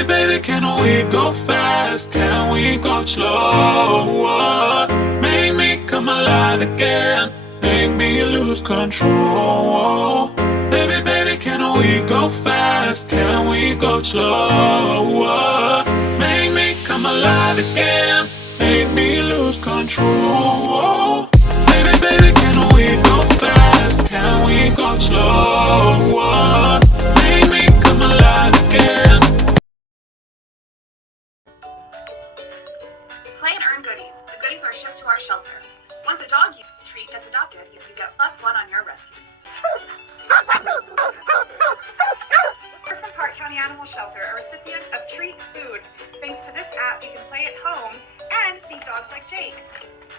Baby, baby, can we go fast? Can we go slower? Make me come alive again. Make me lose control. Baby, baby, can we go fast? Can we go slower? Make me come alive again. Make me lose control. Baby, baby, can we go fast? Can we go slower? Make me come alive again. Play and earn goodies. The goodies are shipped to our shelter. Once a dog treat gets adopted, you can get +1 on your rescues. We're from Park County Animal Shelter, a recipient of treat food. Thanks to this app, you can play at home and feed dogs like Jake.